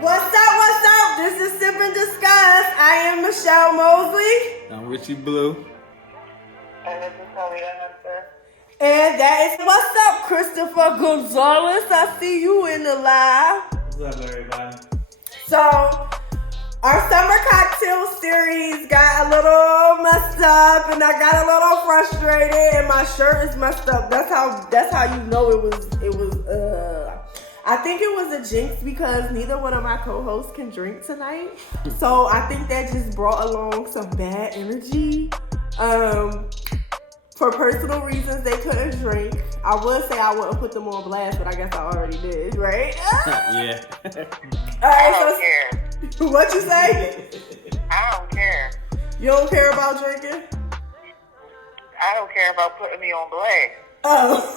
What's up? This is Sip and Discuss. I am Michelle Mosley. I'm Richie Blue. And this is Chloe Hunter. And that is What's Up, Christopher Gonzalez. I see you in the live. What's up, everybody? So, our summer cocktail series got a little messed up, and I got a little frustrated, and my shirt is messed up. That's how you know it was. I think it was a jinx because neither one of my co-hosts can drink tonight. So I think that just brought along some bad energy. For personal reasons, they couldn't drink. I would say I wouldn't put them on blast, but I guess I already did, right? Yeah. All right, I don't care. What you say? I don't care. You don't care about drinking? I don't care about putting me on blast. Oh.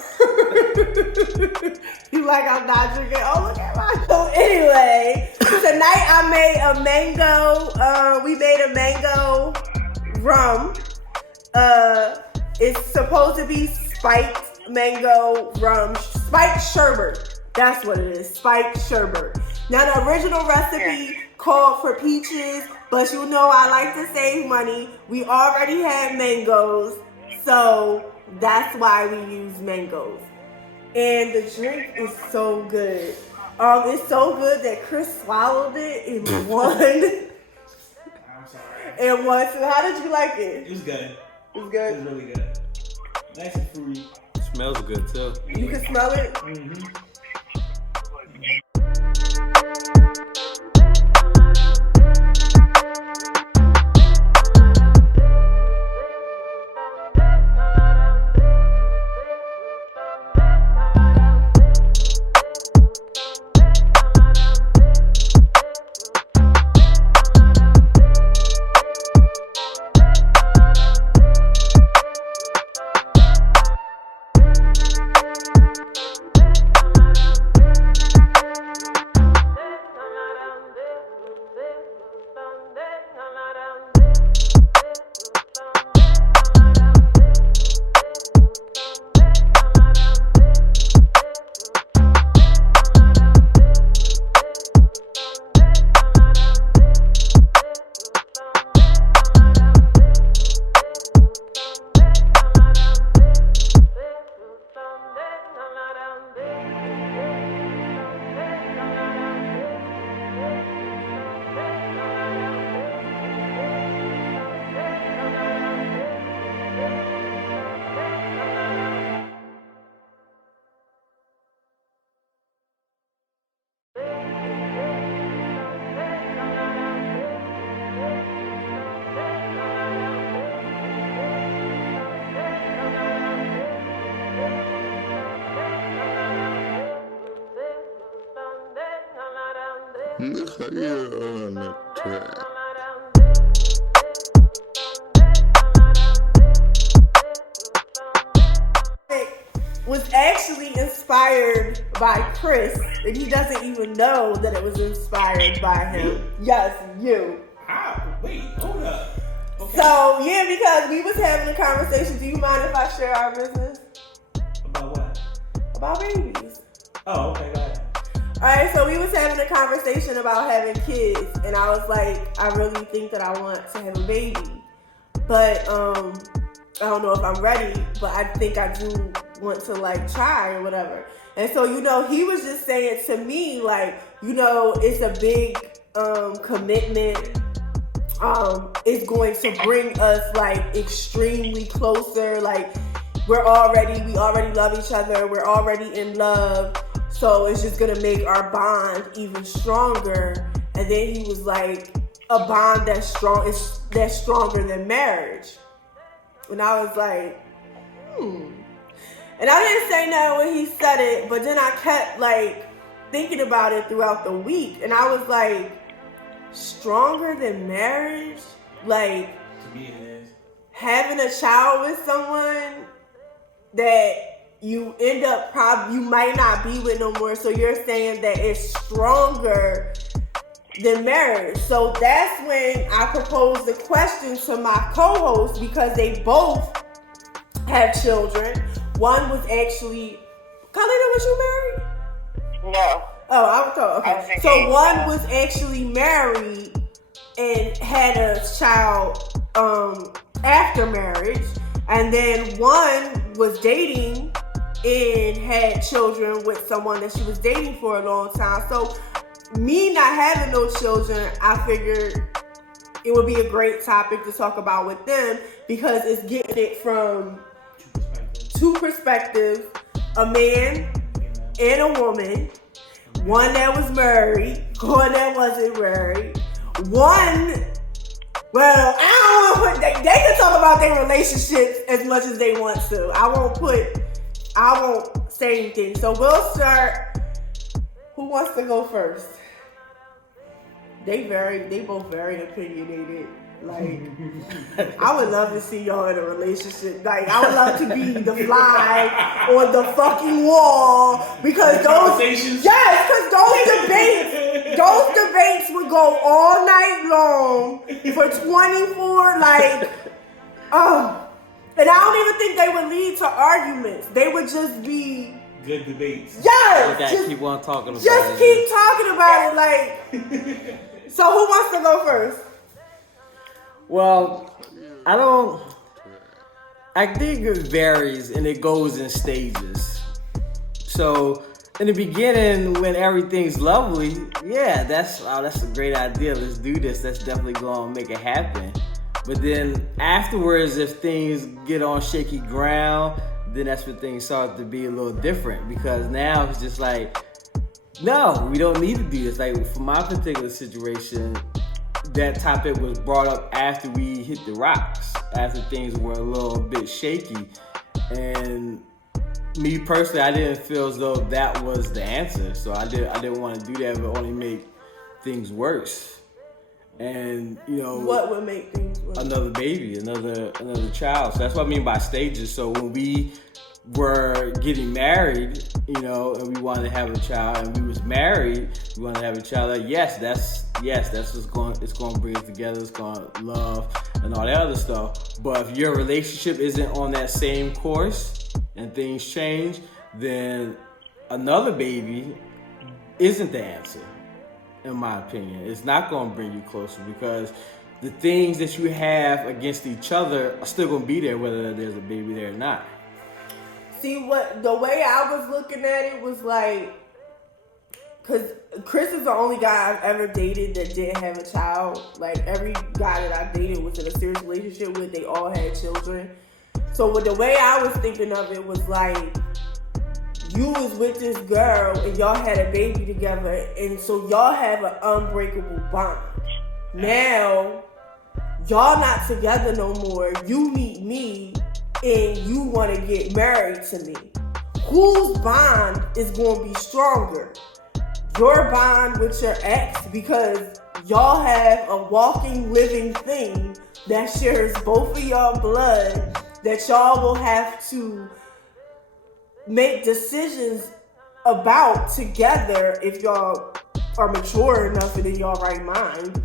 You like I'm not drinking? Oh, look at my... So anyway, tonight I made a mango, we made a mango rum. It's supposed to be spiked mango rum, spiked sherbet. That's what it is, spiked sherbet. Now the original recipe called for peaches, but you know I like to save money. We already had mangoes, so that's why we use mangoes. And the drink is so good. It's so good that Chris swallowed it in one. I'm sorry. In one. So how did you like it? It was good. It was good. It was really good. Nice and fruity. It smells good too. You can smell it? Mm-hmm. Mikhail on the track. Was actually inspired by Chris, and he doesn't even know that it was inspired by him. Yes, you. How? Wait, hold up. Okay. So, yeah, because we was having a conversation. Do you mind if I share our business? About what? About babies. Oh, okay, go ahead. Alright, so we was having a conversation about having kids, and I was like, I really think that I want to have a baby. But, I don't know if I'm ready, but I think I do want to, like, try or whatever. And so, you know, he was just saying to me, like, you know, it's a big commitment. It's going to bring us, like, extremely closer. Like, we already love each other. We're already in love. So it's just going to make our bond even stronger. And then he was like, a bond that's stronger than marriage. And I was like, And I didn't say nothing when he said it, but then I kept like thinking about it throughout the week. And I was like, stronger than marriage? Like, To me, it is. having a child with someone that you end up you might not be with no more. So you're saying that it's stronger than marriage. So that's when I proposed the question to my co-hosts, because they both have children. One was actually, Carlita, was you married? No. Oh, I was told. I was Okay. thinking, So one was actually married and had a child after marriage, and then one was dating and had children with someone that she was dating for a long time. So me not having no children, I figured it would be a great topic to talk about with them because it's getting it from two perspectives: a man and a woman, one that was married, one that wasn't married, one. Well, I don't want to put. They can talk about their relationships as much as they want to. I won't say anything. So we'll start. Who wants to go first? They both very opinionated. Like, I would love to see y'all in a relationship. Like, I would love to be the fly on the fucking wall because those debates would go all night long for 24. Like, and I don't even think they would lead to arguments. They would just be good debates. Yes, we gotta keep on talking about it. Just keep talking about it. Like, so who wants to go first? Well, I think it varies and it goes in stages. So in the beginning, when everything's lovely, yeah, that's a great idea. Let's do this. That's definitely going to make it happen. But then afterwards, if things get on shaky ground, then that's when things start to be a little different because now it's just like, no, we don't need to do this. Like for my particular situation, that topic was brought up after we hit the rocks, after things were a little bit shaky. And me personally, I didn't feel as though that was the answer. So I didn't want to do that, but only make things worse. And what would make things worse? Another baby, another child. So that's what I mean by stages. So when we were getting married, and we wanted to have a child, and we was married, we wanted to have a child. Like, that's what's going to bring us together. It's going to love and all that other stuff. But if your relationship isn't on that same course and things change, then another baby isn't the answer. In my opinion, it's not going to bring you closer because the things that you have against each other are still going to be there, whether there's a baby there or not. See, the way I was looking at it was like, because Chris is the only guy I've ever dated that didn't have a child. Like, every guy that I dated was in a serious relationship with, they all had children. So the way I was thinking of it was like, you was with this girl and y'all had a baby together, and so y'all have an unbreakable bond. Now, y'all not together no more. You meet me and you want to get married to me. Whose bond is going to be stronger? Your bond with your ex, because y'all have a walking, living thing that shares both of y'all blood, that y'all will have to make decisions about together if y'all are mature enough and in y'all right mind.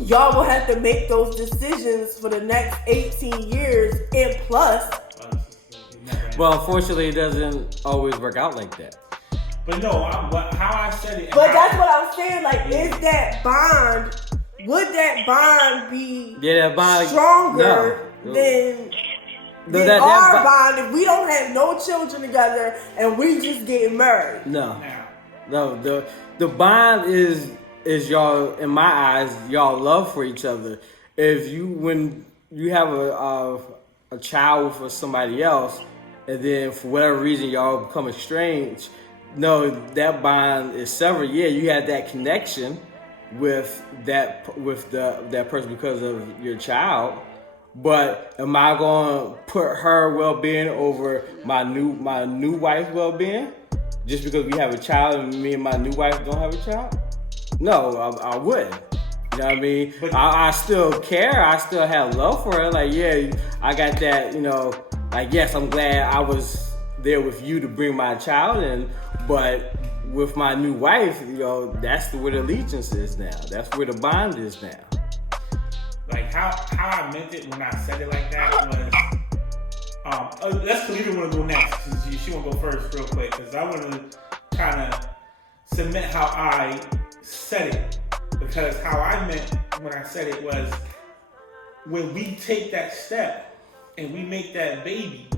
Y'all will have to make those decisions for the next 18 years and plus. Well, unfortunately, it doesn't always work out like that. But no, how I said it. But that's what I'm saying. Like, is that bond? Would that bond be stronger than our bond if we don't have no children together and we just getting married? No. The bond is y'all, in my eyes, y'all love for each other. When you have a child with somebody else, and then for whatever reason y'all become estranged, no, that bond is severed. Yeah, you had that connection with that person because of your child. But am I going to put her well-being over my new wife's well-being just because we have a child and me and my new wife don't have a child? No, I wouldn't. You know what I mean? But I still care. I still have love for her. Like, yeah, I got that, like, yes, I'm glad I was there with you to bring my child in, but with my new wife, that's where the allegiance is now. That's where the bond is now. Like, how I meant it when I said it like that was, let's Kalita want to go next. She want to go first real quick, because I want to kind of cement how I said it. Because how I meant when I said it was, when we take that step and we make that baby,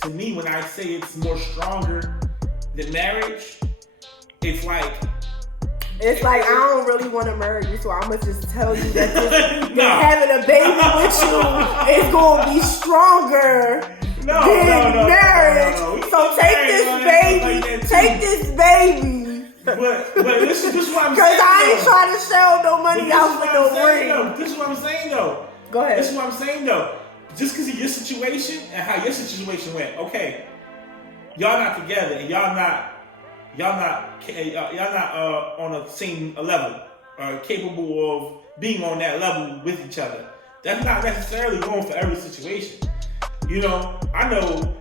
to me, when I say it's more stronger than marriage, it's like I don't really want to marry you, so I'm gonna just tell you that No. that having a baby with you is gonna be stronger than marriage. No. So take this baby. But this is what I'm saying. Cause I ain't trying to sell no money out with no ring. This is what I'm saying though. Go ahead. This is what I'm saying though. Just because of your situation and how your situation went, okay, y'all not together and y'all not on the same level or capable of being on that level with each other. That's not necessarily going for every situation. You know, I know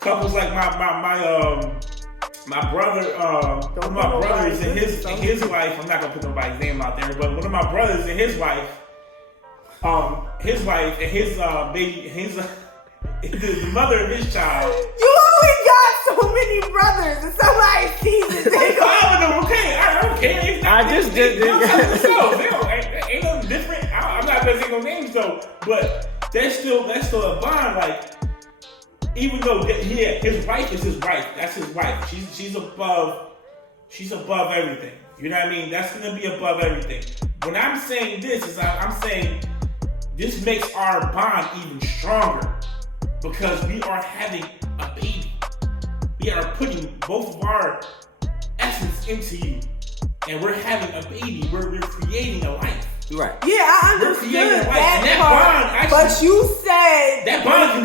couples like my brother, one of my brothers and his wife. I'm not gonna put nobody's name out there, but one of my brothers and his wife and his baby, the mother of his child. You only got so many brothers, and somebody sees it. They go, Okay. I just did. Ain't nothing different. I'm not gonna say no names though, but that's still a bond. Like, even though his wife is his wife. That's his wife. She's above everything. You know what I mean? That's gonna be above everything. When I'm saying this, is I'm saying this makes our bond even stronger because we are having a baby. We are putting both of our essence into you, and we're having a baby. We're creating a life. Right. yeah, I understood that part. But you said that bond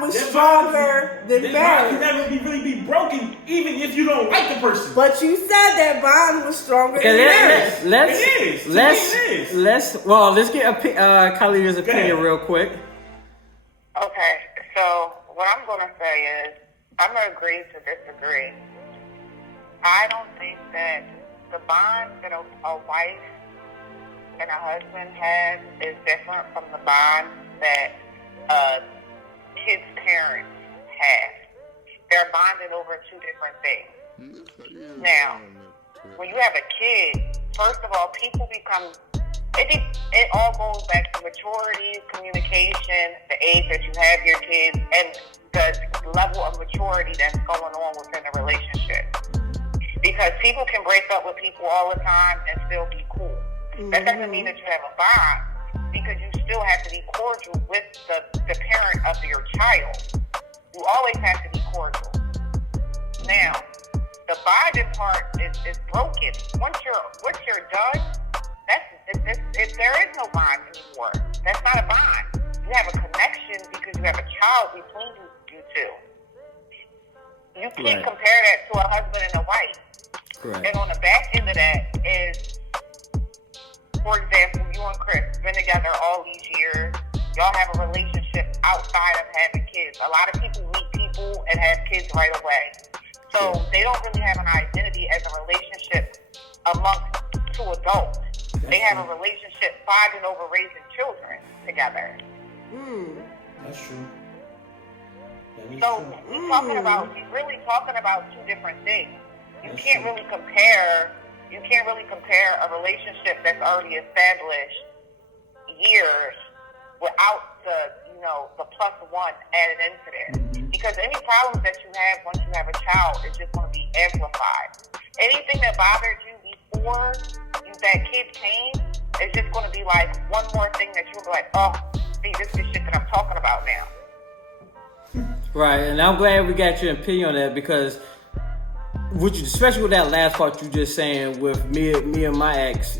was stronger than marriage. Bond can never really be broken, even if you don't like the person. But you said that bond was stronger than marriage. Let's get Khalida's opinion real quick. Okay, so what I'm going to say is I'm going to agree to disagree. I don't think that the bond that a wife and a husband has is different from the bond that a kid's parents have. They're bonded over two different things. Now, when you have a kid, first of all, people become... It all goes back to maturity, communication, the age that you have your kids, and the level of maturity that's going on within a relationship. Because people can break up with people all the time and still be cool. That doesn't mean that you have a bond, because you still have to be cordial with the parent of your child. You always have to be cordial. Now, the bonding part is broken. Once you're done, there is no bond anymore. That's not a bond. You have a connection because you have a child between you two. You can't compare that to a husband and a wife. Right. And on the back end of that is, for example, you and Chris been together all these years. Y'all have a relationship outside of having kids. A lot of people meet people and have kids right away. So they don't really have an identity as a relationship amongst two adults. They have a relationship bonding over raising children together. That's true. So we're really talking about two different things. You can't really compare a relationship that's already established years without the plus one added into there. Because any problems that you have once you have a child is just going to be amplified. Anything that bothered you before that kid came is just going to be like one more thing that you'll be like, oh, see, this is the shit that I'm talking about now. Right, and I'm glad we got your opinion on that, because especially with that last part you just saying with me and my ex,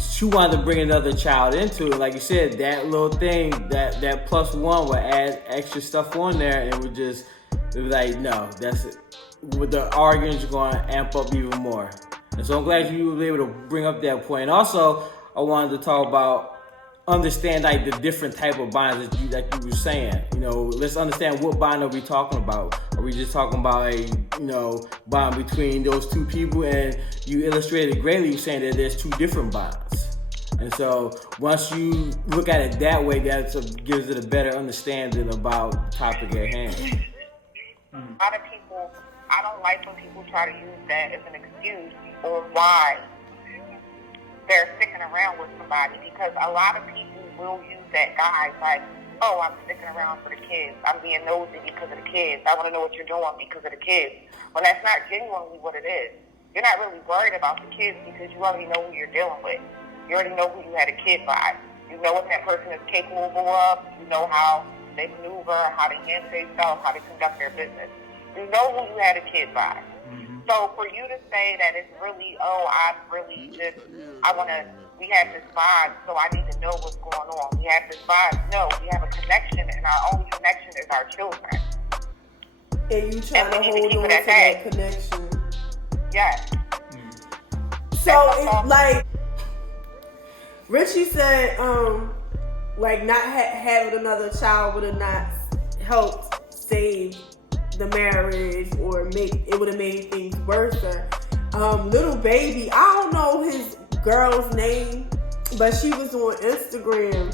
she wanted to bring another child into it. Like you said, that little thing, that plus one would add extra stuff on there, and it was like, no, that's it. With the arguments going to amp up even more. And so I'm glad you were able to bring up that point. And also, I wanted to talk about understand like the different type of bonds that you were saying. Let's understand what bond are we talking about. Are we just talking about a bond between those two people? And you illustrated greatly saying that there's two different bonds. And so once you look at it that way, that gives it a better understanding about the topic at hand. A lot of people, I don't like when people try to use that as an excuse or why they're sticking around with somebody, because a lot of people will use that guise like, oh, I'm sticking around for the kids. I'm being nosy because of the kids. I want to know what you're doing because of the kids. When that's not genuinely what it is. You're not really worried about the kids because you already know who you're dealing with. You already know who you had a kid by. You know what that person is capable of. You know how they maneuver, how they handle themselves, how they conduct their business. You know who you had a kid by. So for you to say that it's really, we have this vibe, so I need to know what's going on. We have this vibe. No, we have a connection, and our only connection is our children. And you trying to hold on to that connection. Yes. So it's like Richie said, like not having another child would have not helped save the marriage, or it would have made things worse. Little baby, I don't know his girl's name, but she was on Instagram,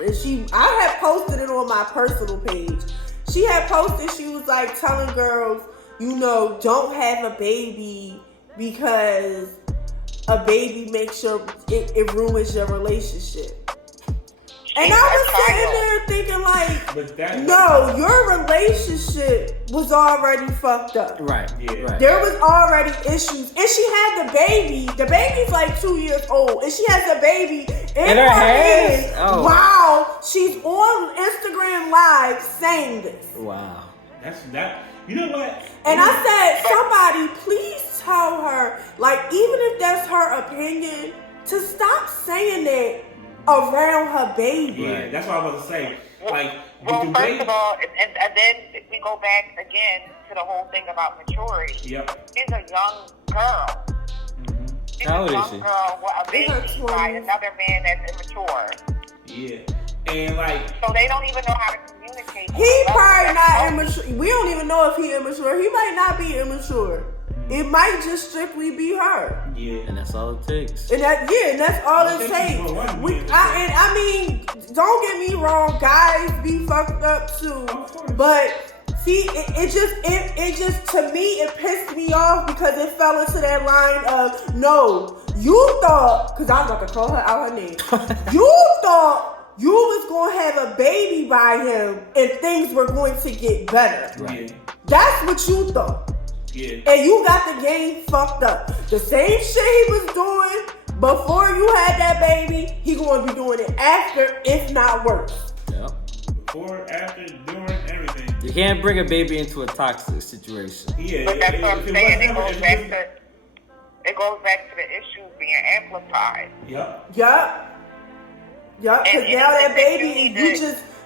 and I had posted it on my personal page. She had posted, she was like telling girls, don't have a baby because a baby makes it ruins your relationship. And I was sitting there thinking like, no, your relationship was already fucked up. Right. Yeah. Right. There was already issues. And she had the baby. The baby's like 2 years old. And she has the baby in her hand. Oh. Wow. She's on Instagram Live saying this. Wow. You know what? And I said, somebody please tell her, like, even if that's her opinion, to stop saying that around her baby. Yeah, that's what I was about to say. Like, well, first of all, and then we go back again to the whole thing about maturity. Yep. She's a young girl. She's How old a young is she? girl with a baby by another man that's immature. Yeah. And like, so they don't even know how to communicate. He probably not immature. We don't even know if he immature. He might not be immature. It might just strictly be her. Yeah. And that's all it takes. And that's all it takes. I mean, don't get me wrong, guys be fucked up too. But see, it just to me it pissed me off because it fell into that line of, no, you thought, because I was about to call her out her name. You thought you was gonna have a baby by him and things were going to get better. Right. That's what you thought. Yeah. And you got the game fucked up. The same shit he was doing before you had that baby, he gonna be doing it after, if not worse. Yep. Before, after, during, everything. You can't bring a baby into a toxic situation. Yeah, but that's what I'm saying. It goes back to the issues being amplified. Yep. Because now that baby,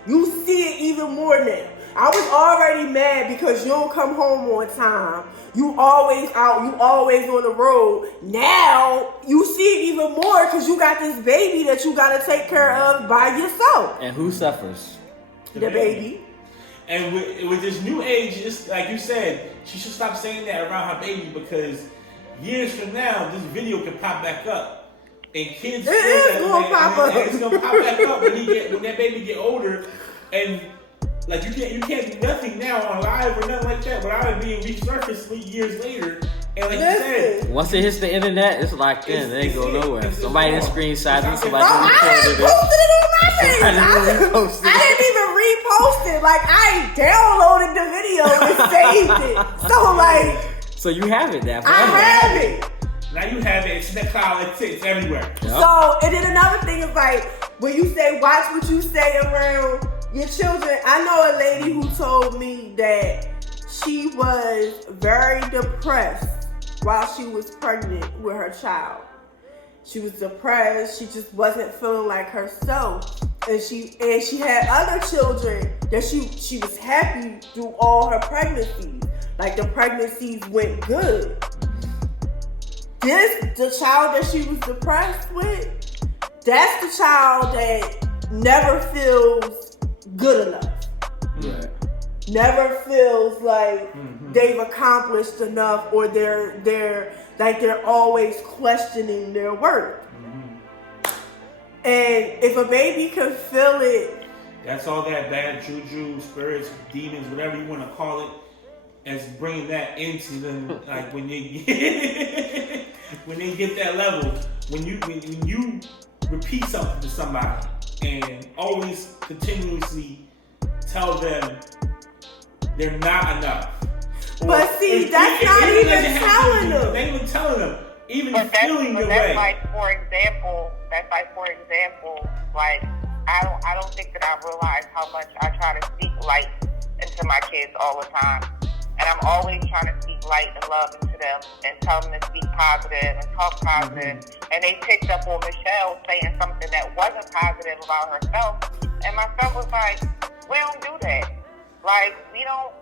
you see it even more now. I was already mad because you don't come home on time. You always out. You always on the road. Now you see it even more because you got this baby that you got to take care of by yourself. And who suffers? The baby. And with this new age, it's like you said, she should stop saying that around her baby, because years from now, this video can pop back up. And kids, it's gonna pop up. It's gonna pop back up when that baby get older, and like you can't do nothing now on live or nothing like that without it being resurfaced years later. And like you said, once it hits the internet, it's locked in. It ain't go nowhere. Somebody done screenshot it. Somebody I recorded posted it on my page. I didn't even repost it. Like, I downloaded the video and saved it. So like, so you have it now. I have it. Now you have it. It's in the cloud. It's everywhere. Yep. So, and then another thing is like, when you say watch what you say around your children. I know a lady who told me that she was very depressed while she was pregnant with her child. She was depressed. She just wasn't feeling like herself. And she had other children that she was happy through all her pregnancies. Like, the pregnancies went good. The child that she was depressed with, that's the child that never feels good enough. Yeah. Never feels like they've accomplished enough, or they're always questioning their worth. And if a baby can feel it, that's all that bad juju, spirits, demons, whatever you want to call it. as bringing that into them, like when they when they get that level, when you repeat something to somebody and always continuously tell them they're not enough. But see, that's not even telling them. They even telling them, even But feeling your way. that's like for example, like I don't think that I realize how much I try to speak light into my kids all the time. And I'm always trying to speak light and love into them and tell them to speak positive and talk positive. And they picked up on Michelle saying something that wasn't positive about herself. And my son was like, we don't do that. Like, we don't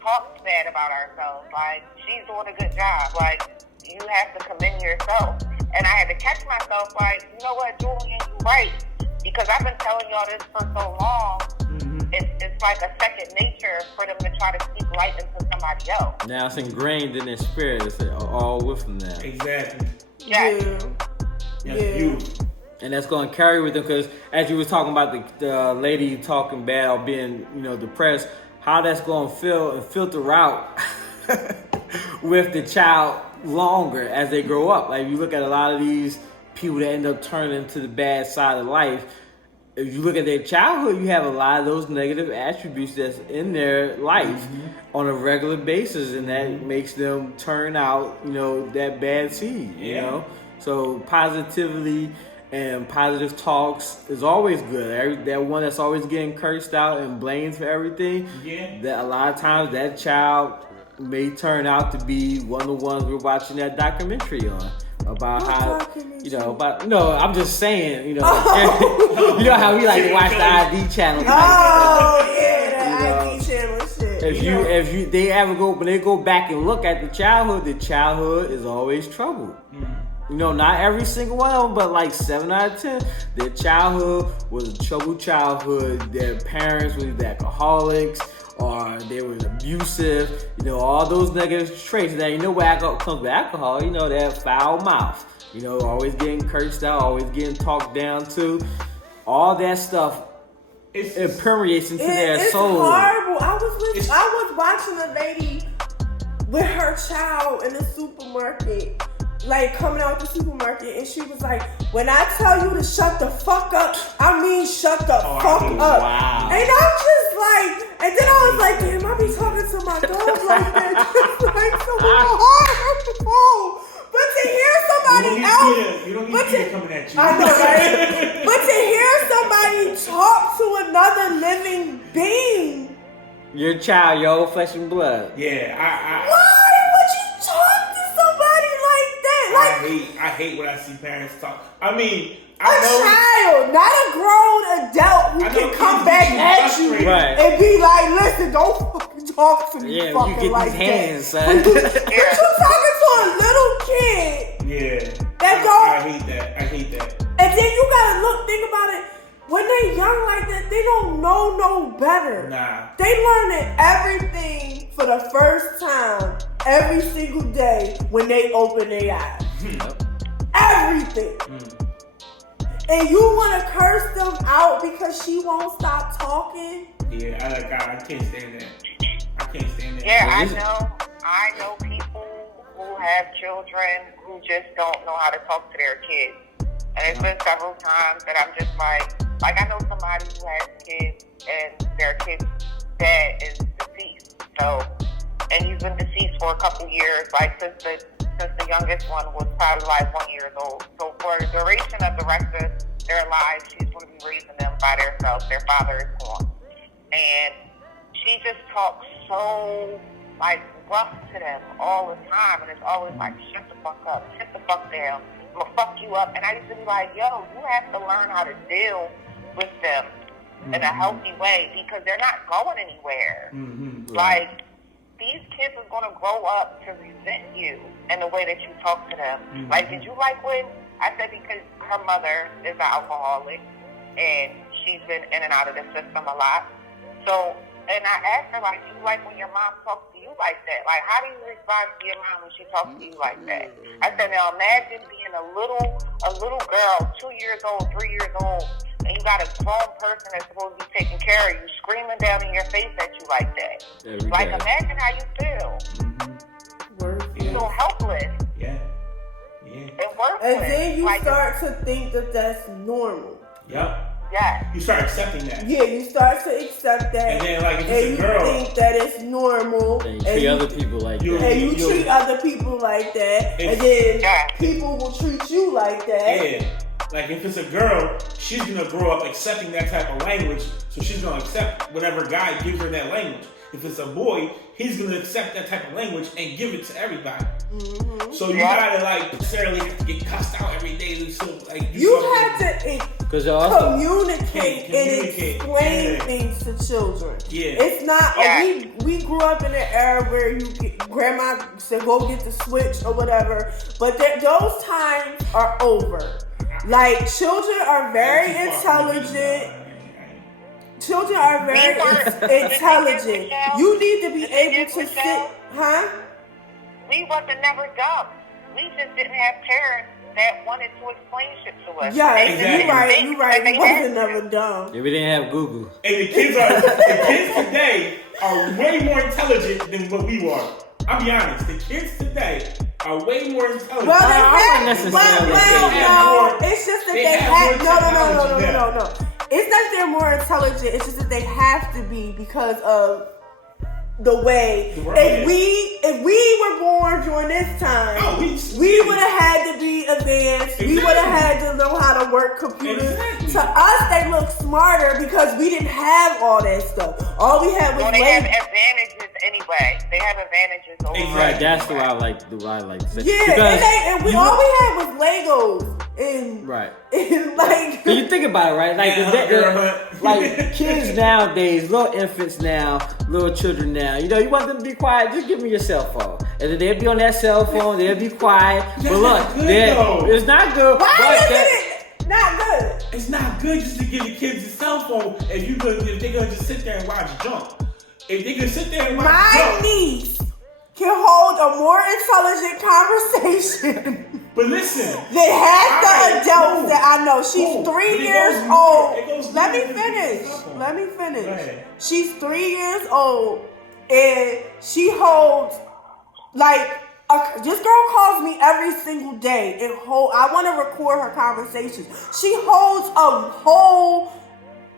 talk bad about ourselves. Like, she's doing a good job. Like, you have to commend yourself. And I had to catch myself like, you know what, Julian, you're right. Because I've been telling y'all this for so long. It's like a second nature for them to try to speak light into somebody else. Now it's ingrained in their spirit. It's all with them now. Exactly. Yes. You. And that's going to carry with them because as you was talking about the lady talking bad or being, depressed, how that's going to feel and filter out with the child longer as they grow up. Like you look at a lot of these people that end up turning to the bad side of life. If you look at their childhood, you have a lot of those negative attributes that's in their life on a regular basis, and that makes them turn out, that bad seed, you know? So positivity and positive talks is always good. That one that's always getting cursed out and blamed for everything, that a lot of times that child may turn out to be one of the ones we're watching that documentary on. About how, I'm just saying, you know how we like to watch the ID channel. The ID channel shit. When they go back and look at the childhood is always trouble. Not every single one of them, but like 7 out of 10, their childhood was a troubled childhood. Their parents were either alcoholics or they were abusive, all those negative traits. Now, where comes with alcohol, that foul mouth, always getting cursed out, always getting talked down to. All that stuff, it permeates into their soul. It's horrible. I was watching a lady with her child in the supermarket, like coming out the supermarket, and she was like, when I tell you to shut the fuck up, I mean shut the fuck up. Wow. And I'm just like, and then I was like, damn, I be talking to my dog like that, just like so hard. But to hear somebody else, you don't need Peter coming at you. I know, right? But to hear somebody talk to another living being, your child, your own flesh and blood. Yeah, why would you talk to somebody like that? Like, I hate when I see parents talk. I mean, child, not a grown adult who can come back at you and be like, listen, don't fucking talk to me fucking you get like these hands, that. son. But you talking to a little kid. Yeah. I hate that. And then you gotta think about it. When they young like that, they don't know no better. Nah. They learning everything for the first time every single day when they open their eyes. Everything. And you want to curse them out because she won't stop talking? Yeah, I can't stand that. I can't stand that. Yeah, I know people who have children who just don't know how to talk to their kids. And it's been several times that I'm just like I know somebody who has kids and their kid's dad is deceased. So, and he's been deceased for a couple years, like since the youngest one was probably like 1 year old. So for the duration of the rest of their lives, she's going to be raising them by themselves. Their father is gone. And she just talks so like rough to them all the time. And it's always like, shut the fuck up, sit the fuck down, I'm going to fuck you up. And I used to be like, yo, you have to learn how to deal with them in a healthy way because they're not going anywhere. Like, these kids are going to grow up to resent you in the way that you talk to them. Like, did you like when I said because her mother is an alcoholic and she's been in and out of the system a lot. So, and I asked her, like, do you like when your mom talks to you like that? Like, how do you respond to your mom when she talks to you like that? I said, now imagine being a little girl, 2 years old, 3 years old, and you got a grown person that's supposed to be taking care of you, screaming down in your face at you like that. Like, imagine how you feel. Yeah. So helpless. Yeah. And worthless. And then you like, start to think that that's normal. Yep. Yeah. You start accepting that. Yeah, you start to accept that. And then, like, if and it's a girl, you think that it's normal. And you treat other people like that. And you treat other people like that. And then people will treat you like that. Yeah. Like, if it's a girl, she's gonna grow up accepting that type of language, so she's gonna accept whatever guy gives her that language. If it's a boy, he's gonna accept that type of language and give it to everybody. Mm-hmm. So you gotta, like, necessarily have to get cussed out every day. So, like, you have to communicate and explain things to children. Yeah. It's not, we grew up in an era where grandma said go get the switch or whatever, but those times are over. Like, children are very intelligent. Children are very intelligent. You need to be able to sit, We wasn't never dumb. We just didn't have parents that wanted to explain shit to us. Yeah, exactly. you're right. We wasn't never dumb. Yeah, we didn't have Google. And the kids today are way more intelligent than what we were. I'll be honest. The kids today are way more intelligent. Well, they it's just that they have no. It's not that they're more intelligent. It's just that they have to be because of the way. If we were born during this time, we would have had to be advanced. Exactly. We would have had to know how to work computers. Exactly. To us, they look smarter because we didn't have all that stuff. All we had was they have advantages anyway. They have advantages over us. Right, that's what I like to say. Yeah, because all we had was Legos. And like, so you think about it, right? Like, like kids nowadays, little infants now, little children now. You know, you want them to be quiet. Just give me your cell phone, and then they'll be on that cell phone. They'll be quiet. But look, it's not good. Why is it not good? It's not good just to give the kids a cell phone if they're gonna just sit there and watch junk. If they can sit there and watch junk. My niece can hold a more intelligent conversation. But listen, they had the adults that I know. She's 3 years old. Let me finish. She's 3 years old, and she holds this girl calls me every single day, and I want to record her conversations. She holds a whole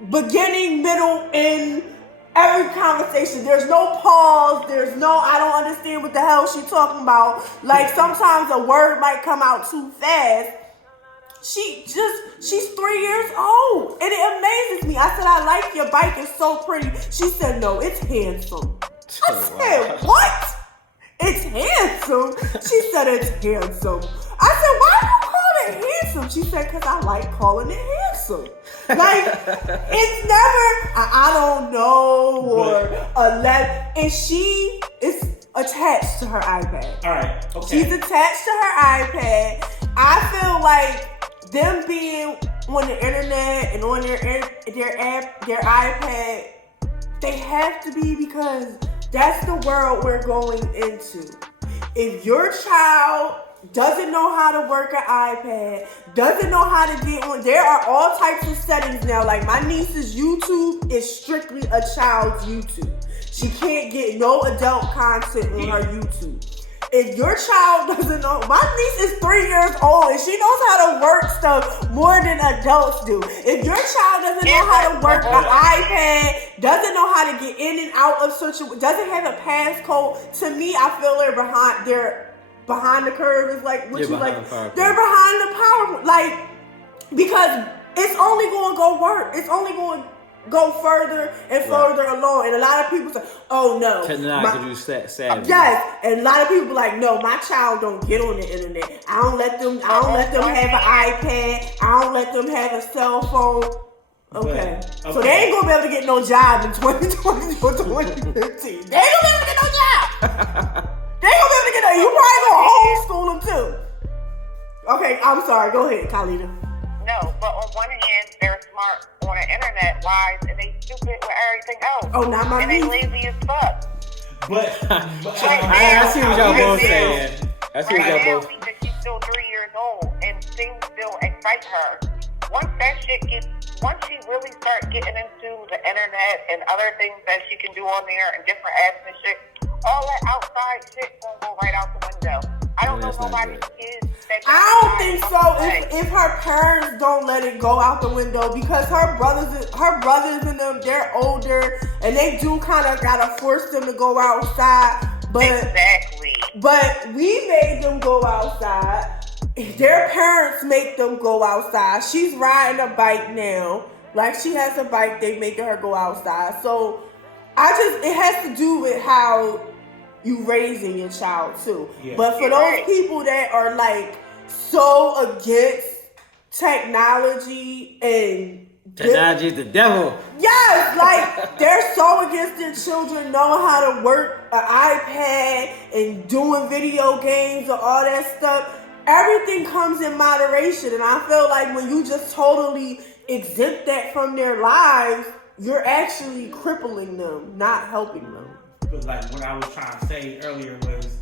beginning, middle, and every conversation. There's no pause. There's no, I don't understand what the hell she's talking about. Like, sometimes a word might come out too fast. She's 3 years old. And it amazes me. I said, I like your bike. It's so pretty. She said, no, it's handsome. I said, what? It's handsome? She said, it's handsome. I said, why do you call it handsome? She said, because I like calling it handsome. Like, it's never, I don't know, or and she is attached to her iPad. All right, okay. She's attached to her iPad. I feel like them being on the internet and on their iPad, they have to be, because that's the world we're going into. If your child doesn't know how to work an iPad, doesn't know how to get on, there are all types of settings now. Like, my niece's YouTube is strictly a child's YouTube. She can't get no adult content on her YouTube. If your child doesn't know, my niece is 3 years old and she knows how to work stuff more than adults do. If your child doesn't know how to work an iPad, doesn't know how to get in and out of doesn't have a passcode, to me, I feel they're behind the curve. Is like what you like. They're behind the power, like, because it's only going to go work. It's only going to go further and further along. And a lot of people say, "Oh no, yes." And a lot of people like, "No, my child don't get on the internet. I don't let them have an iPad. I don't let them have a cell phone." Okay. So they ain't gonna be able to get no job in 2020 or 2015. They ain't gonna be able to get no job. They ain't gonna be able to get no. You probably gonna homeschool them too. Okay, I'm sorry. Go ahead, Khalida. No, but on one hand, they're smart on the internet wise, and they stupid with everything else. Oh, not my and niece. they lazy as fuck. But I see what y'all both saying. I see what y'all both. Because she's still 3 years old, and things still excite her. once she really start getting into the internet and other things that she can do on there and different apps and shit, all that outside shit gonna go right out the window. I don't know nobody's kids. I don't think so. If her parents don't let it go out the window, because her brothers and them, they're older and they do kind of gotta force them to go outside. But exactly. But we made them go outside. Their parents make them go outside. She's riding a bike now. Like, she has a bike, they making her go outside. So it has to do with how you raising your child too. Yeah. But for those people that are like so against technology and technology is the devil. Yes, like they're so against their children knowing how to work an iPad and doing video games or all that stuff. Everything comes in moderation, and I feel like when you just totally exempt that from their lives, you're actually crippling them, not helping them. But like what I was trying to say earlier was,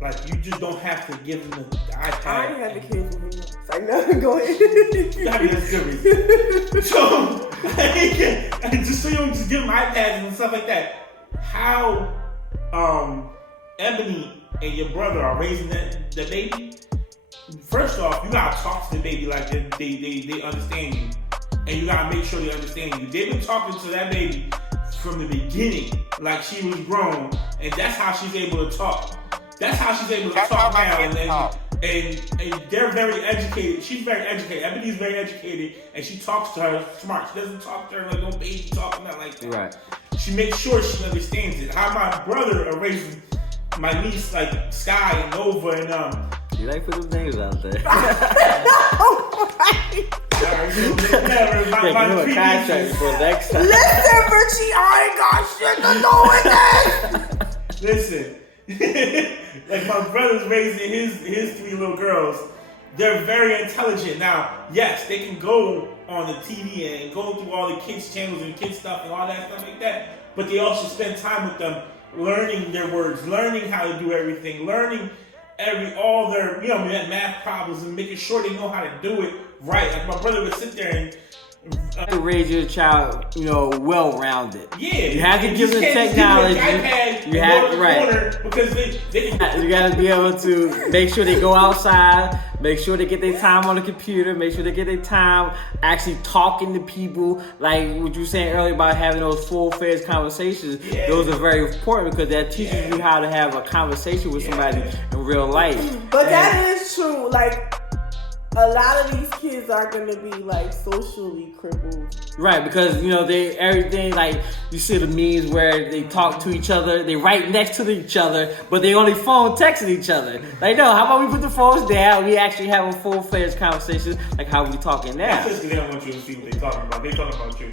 like, you just don't have to give them the iPad. I already had the kids with me. It's like, no, go ahead. I mean, that's good reason. So, like, just so you don't just give them iPads and stuff like that. How Ebony and your brother are raising the baby? First off, you gotta talk to the baby like they understand you, and you gotta make sure they understand you. They've been talking to that baby from the beginning, like she was grown, and that's how she's able to talk. That's how she's able to talk now, and they're very educated. She's very educated. Ebony's very educated, and she talks to her smart. She doesn't talk to her like no baby talking, not like that. Right. She makes sure she understands it. How my brother raised my niece, like Sky and Nova, and you like put them names out there. Alright, so never. My contract for next time. Listen, Richie, I ain't got shit to do with this. Listen, like my brother's raising his 3 little girls. They're very intelligent. Now, yes, they can go on the TV and go through all the kids channels and kids stuff and all that stuff like that. But they also spend time with them, learning their words, learning how to do everything, learning all their math problems and making sure they know how to do it right. Like my brother would sit there and raise your child, well-rounded. Yeah, you have to give them technology. You have because they you got to be able to make sure they go outside, make sure they get their time on the computer, make sure they get their time actually talking to people. Like what you were saying earlier about having those full-fledged conversations. Yeah. Those are very important because that teaches you how to have a conversation with somebody in real life. But that is true. Like, a lot of these kids are gonna be like socially crippled. Right, because everything, like you see the memes where they talk to each other, they right next to each other, but they only phone texting each other. Like, no, how about we put the phones down? We actually have a full-fledged conversation, like how we talking now. That's just because they don't want you to see what they talking about. They talking about you.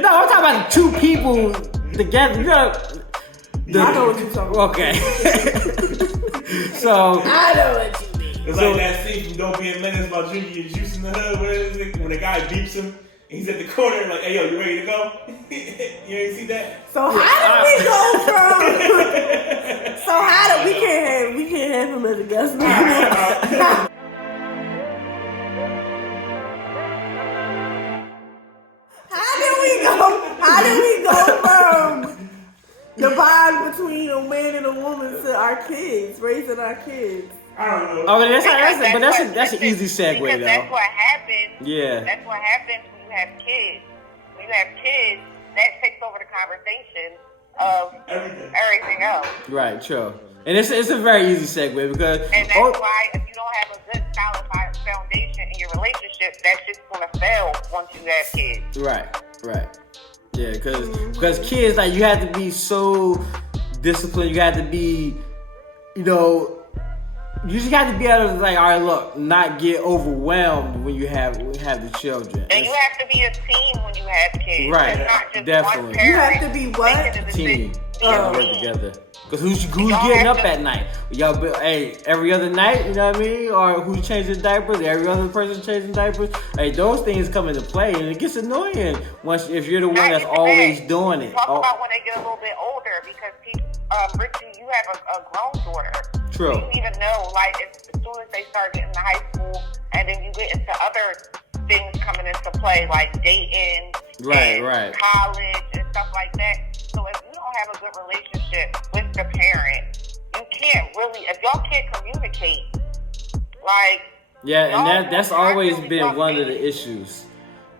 No, I'm talking about 2 people together. I know what you're talking about. Okay. So I know what you. It's like that scene from Don't Be a Menace about drinking your juice in the hood. What is it? When the guy beeps him, and he's at the corner like, "Hey, yo, you ready to go?" You ain't see that? So how do we go from? So how do we can't have him as a guest now? How do we go from the bond between a man and a woman to our kids, raising our kids? I don't know. Oh, but that's an easy segue though. That's what happens. Yeah. That's what happens when you have kids. When you have kids, that takes over the conversation of everything else. Right, true. And it's a very easy segue because and that's why if you don't have a good solid foundation in your relationship, that's just gonna fail once you have kids. Right. Yeah, because kids, like, you have to be so disciplined. You have to be, you just have to be able to, like, all right, look, not get overwhelmed when you have the children. And you have to be a team when you have kids. Right, it's not just definitely. One parent. You have to be what? Team. Work together. Because who's getting up at night? Y'all, hey, every other night, you know what I mean? Or who's changing diapers? Every other person changing diapers. Hey, those things come into play, and it gets annoying if you're the one that's always doing it. Talk about when they get a little bit older, because Richie, you have a grown daughter. True. You even know, like, as soon as they start getting to high school, and then you get into other things coming into play, like dating, and college, and stuff like that. So if you don't have a good relationship with the parent, you can't really, if y'all can't communicate, like, and that's always been one of the issues.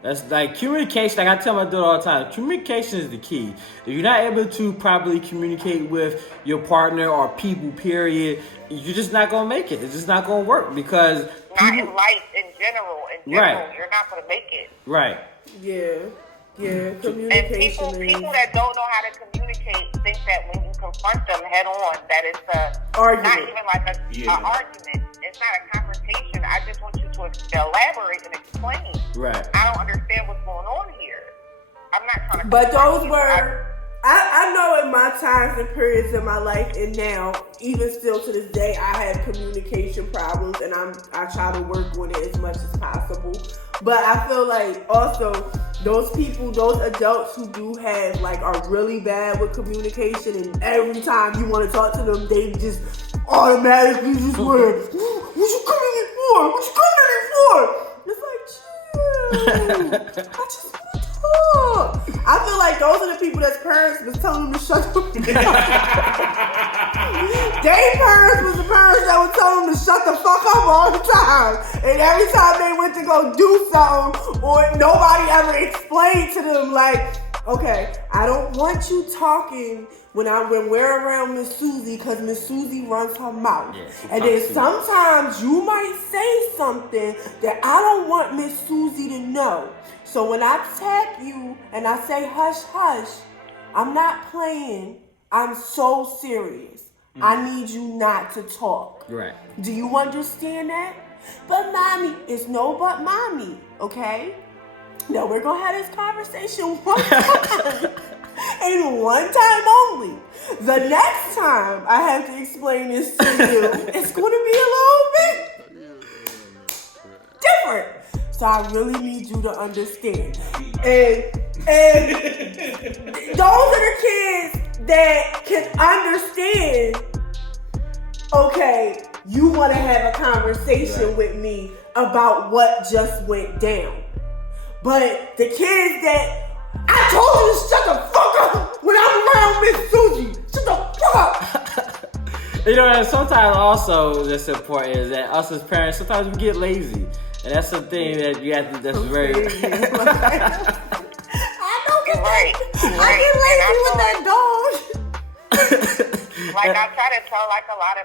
That's like communication. Like I tell my daughter all the time, communication is the key. If you're not able to properly communicate with your partner or people, period, you're just not gonna make it. It's just not gonna work because not in life in general. You're not gonna make it. Right. Yeah. Communication. And people that don't know how to communicate think that when you confront them head on, that it's argument. Not even like an argument. It's not a confrontation. I just want you to elaborate and explain. Right. I don't understand what's going on here. I'm not trying to. But those were. I know in my times and periods in my life and now, even still to this day, I have communication problems and I try to work on it as much as possible. But I feel like also those people, those adults who do have like are really bad with communication and every time you want to talk to them, they just automatically just word, what you coming in for? What you coming in for? It's like, chill. I just want to talk. I feel like those are the people that's parents was telling them to shut up. Their parents was the parents that would tell them to shut the fuck up all the time. And every time they went to go do something or nobody ever explained to them like, okay, I don't want you talking when we're around Miss Susie because Miss Susie runs her mouth. Yeah, and then sometimes you might say something that I don't want Miss Susie to know. So when I tap you and I say hush hush, I'm not playing. I'm so serious. I need you not to talk. Right. Do you understand that? But mommy, it's no but mommy, okay? Now we're gonna have this conversation one time. And one time only. The next time I have to explain this to you, it's going to be a little bit different. So I really need you to understand. And those are the kids that can understand, okay, you want to have a conversation with me about what just went down. But the kids that I told you to shut the fuck up when I'm around Miss Susie. Shut the fuck up. You know, and sometimes also that's important is that us as parents, sometimes we get lazy. And that's the thing that you have to, that's very... I don't get lazy. I get lazy with that dog. Like I try to tell like a lot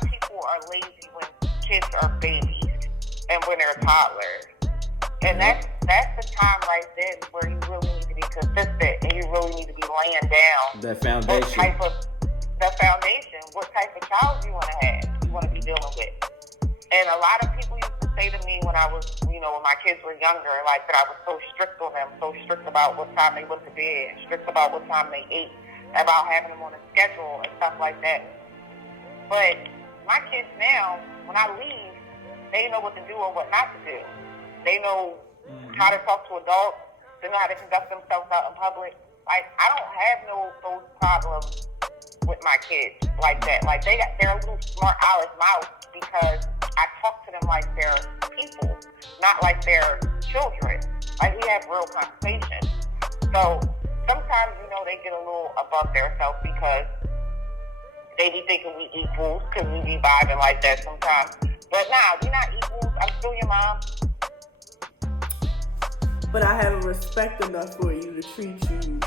of people are lazy when kids are babies and when they're toddlers. And that's the time right then where you really need to be consistent and you really need to be laying down that foundation. What type of child you want to have, you want to be dealing with. And a lot of people used to say to me when I was, when my kids were younger, like that I was so strict on them, so strict about what time they went to bed, strict about what time they ate, about having them on a schedule and stuff like that. But my kids now, when I leave, they know what to do or what not to do. They know how to talk to adults. They know how to conduct themselves out in public. Like, I don't have those problems with my kids like that. Like, they're a little smart aleck mouse because I talk to them like they're people, not like they're children. Like, we have real conversations. So sometimes, they get a little above themselves because they be thinking we equals because we be vibing like that sometimes. But nah, we not equals. I'm still your mom. But I have a respect enough for you to treat you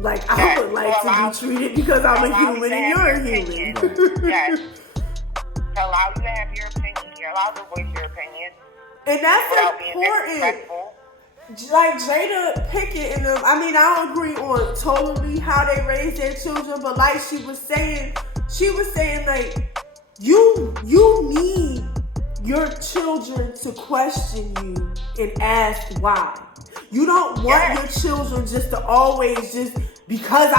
like I would like to be treated because I'm a human and you're a human. Yes. To allow you to have your opinion. You're allowed to voice your opinion. And that's without being important. disrespectful. Like Jada Pickett and them, I mean, I don't agree on totally how they raise their children, but like she was saying like, you need your children to question you and ask why. You don't want your children just to always just because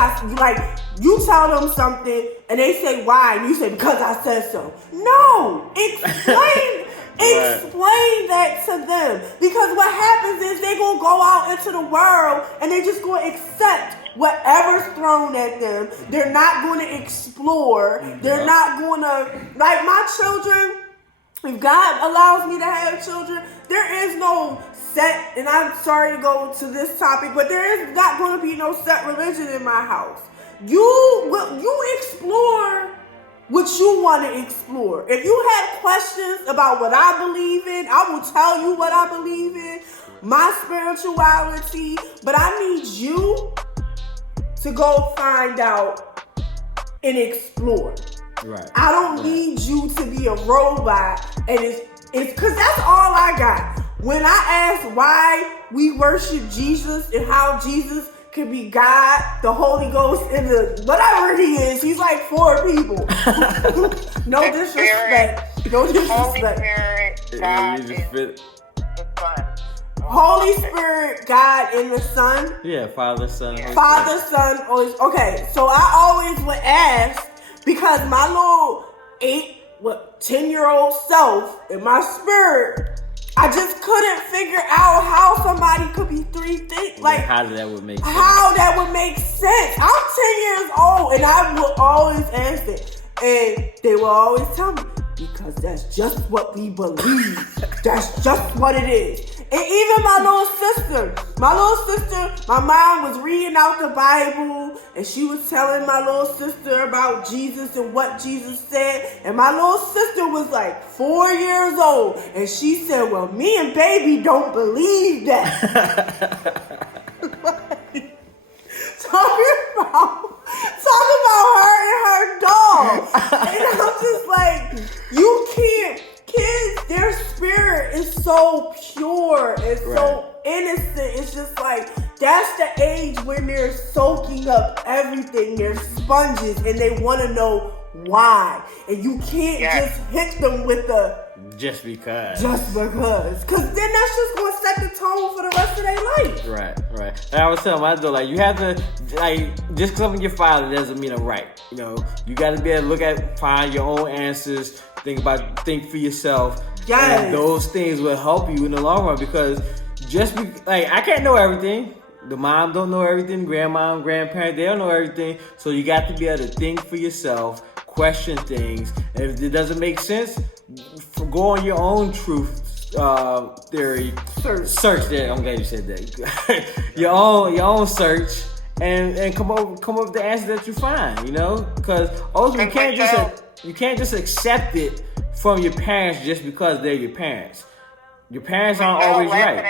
you tell them something and they say why and you say because I said so. No, explain explain that to them, because what happens is they gonna go out into the world and they just gonna accept whatever's thrown at them. They're not gonna explore. They're not gonna, like my children, If God allows me to have children, there is no set, and I'm sorry to go to this topic, but there is not going to be no set religion in my house. You explore what you want to explore. If you have questions about what I believe in, I will tell you what I believe in, my spirituality, but I need you to go find out and explore. Right. I don't need you to be a robot, and it's because that's all I got. When I ask why we worship Jesus and how Jesus could be God, the Holy Ghost, and the whatever he is, he's like 4 people. No disrespect. No Holy disrespect. Spirit, God, and the Son. Holy Spirit, God, and the Son. Yeah, Father, Son, Holy Father, Spirit. Son, always. Okay, so I always would ask because my little 10-year-old self in my spirit, I just couldn't figure out how somebody could be 3 things. Like, how that would make sense. How that would make sense. I'm 10 years old and I will always ask it. And they will always tell me, because that's just what we believe. That's just what it is. And even my little sister, my mom was reading out the Bible and she was telling my little sister about Jesus and what Jesus said. And my little sister was like 4 years old. And she said, well, me and baby don't believe that. Talking about her and her dog. And I'm just like, you can't. Kids, their spirit is so pure and so innocent. It's just like, that's the age when they're soaking up everything. They're sponges and they want to know why. And you can't just hit them with the just because. Because then that's just going to set the tone for the rest of their life. Right. And I was telling my daughter, like, you have to, like, just because I'm your father doesn't mean I'm right. You know, you got to be able to find your own answers, think for yourself. Yes. And those things will help you in the long run because I can't know everything. The mom don't know everything. Grandma and grandparents, they don't know everything. So you got to be able to think for yourself, question things. And if it doesn't make sense, go on your own truth theory. Search there. I'm glad you said that. your own search and come up with the answer that you find. You know, because ultimately you can't just accept it from your parents just because they're your parents. Your parents aren't always right.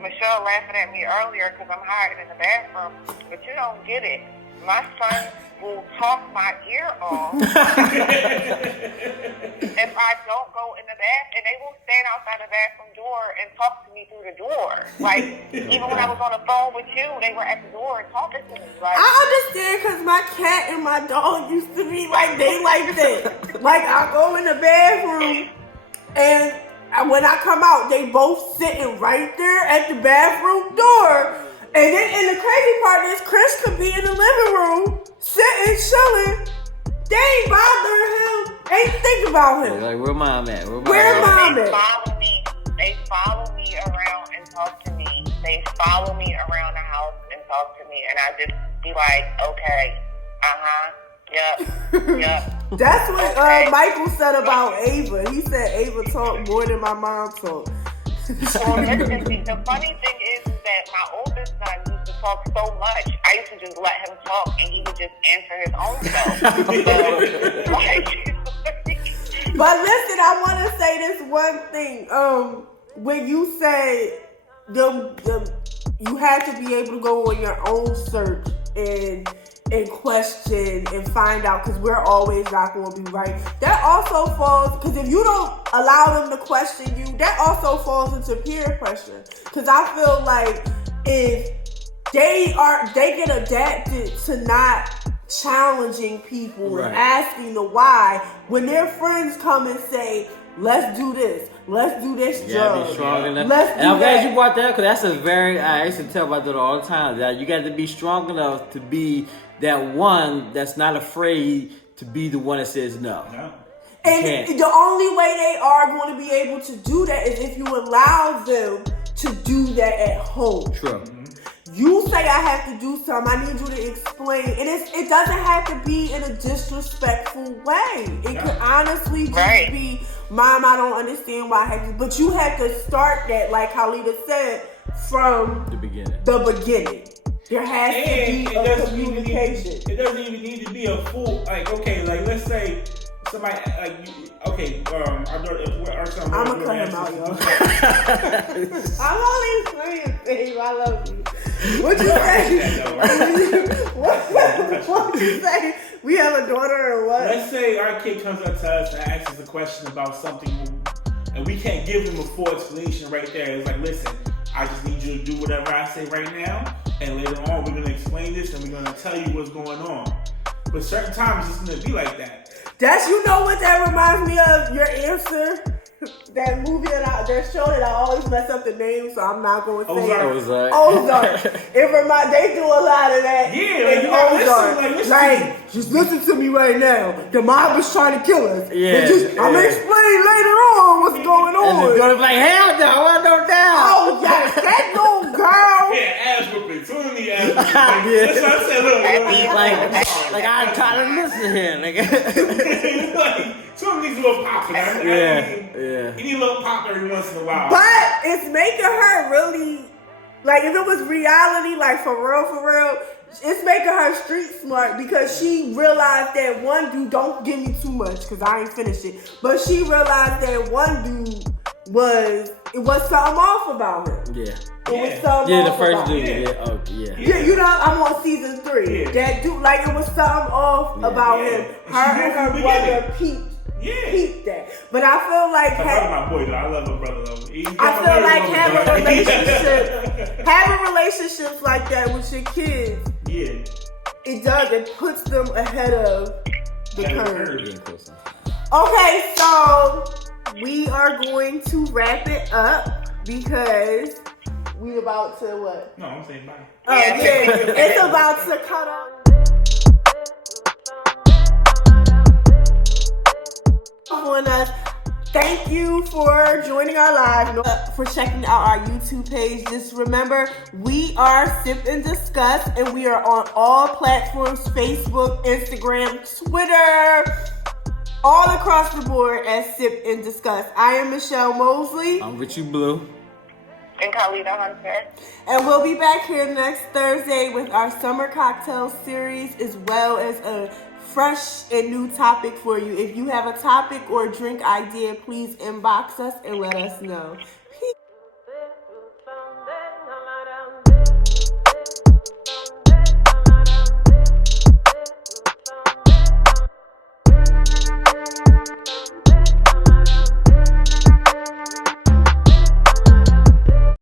Michelle laughing at me earlier because I'm hiding in the bathroom, but you don't get it. My son will talk my ear off if I don't go in the bath, and they will stand outside the bathroom door and talk to me through the door. Like, even when I was on the phone with you, they were at the door and talking to me. Like, I understand because my cat and my dog used to be like that. Like, I go in the bathroom and when I come out, they both sitting right there at the bathroom door. And the crazy part is Chris could be in the living room, sitting, chilling. They ain't bothering him. Ain't think about him. Like, where mom at? They follow me around and talk to me. They follow me around the house and talk to me. And I just be like, okay, yep. That's what Michael said about Ava. He said Ava talked more than my mom talked. Well, listen, the funny thing is that my oldest son used to talk so much. I used to just let him talk, and he would just answer his own self. But listen, I want to say this one thing. When you say you have to be able to go on your own search and question and find out, because we're always not going to be right. That also falls, because if you don't allow them to question you, that also falls into peer pressure. Because I feel like if they get adapted to not challenging people and asking the why, when their friends come and say, let's do this job. Be strong enough. And I'm glad you brought that, because that's I used to tell my daughter all the time that you got to be strong enough to be that one that's not afraid to be the one that says no. And the only way they are going to be able to do that is if you allow them to do that at home. True. you say I have to do something, I need you to explain. And it doesn't have to be in a disrespectful way. It could honestly just be, Mom, I don't understand why I have to. But you have to start that, like Khalida said, from the beginning. There has to be a communication. It doesn't even need to be a full, like, okay, like, let's say somebody, like, okay, our son, I'm gonna cut him out, y'all. I'm only playing, babe. I love you. What you say? What you say? We have a daughter or what? Let's say our kid comes up to us and asks us a question about something, and we can't give them a full explanation right there. It's like, listen, I just need you to do whatever I say right now, and later on we're gonna explain this and we're gonna tell you what's going on. But certain times it's gonna be like that. That's, you know what that reminds me of? Your Answer. That movie that show that I always mess up the name, so I'm not going to say Ozark. They do a lot of that. Yeah, in Ozark. Like, just listen to me right now. The mob is trying to kill us. Yeah. I'm gonna explain later on what's going on. And the girl's like, hell no, I don't doubt. Oh yeah, that little girl. Yeah, ass whooping. Totally ass whooping. That's what I said. Look. Like I try to listen here, nigga. Like, some of these little popping. Yeah. You need a little pop every once in a while. But it's making her really, like, if it was reality, like, for real, it's making her street smart because she realized that one dude, don't give me too much because I ain't finished it, but she realized that one dude was something off about him. Yeah. It was something the off first about dude. him. Yeah, you know, I'm on season 3. Yeah. That dude, like, it was something off about him. Her and her brother peeped that. But I feel like my boy though. I love my brother though. I feel like having relationships like that with your kids. Yeah. It puts them ahead of the curve. Okay, so we are going to wrap it up because we about to what? No, I'm saying bye. Oh yeah, it's about to cut off. On us. Thank you for joining our live, for checking out our YouTube page. Just remember, we are Sip and Discuss, and we are on all platforms: Facebook, Instagram, Twitter, all across the board as Sip and Discuss. I am Michelle Mosley. I'm Richie Blue. And Khalida Hunter. And we'll be back here next Thursday with our summer cocktail series, as well as a fresh and new topic for you. If you have a topic or drink idea, please inbox us and let us know.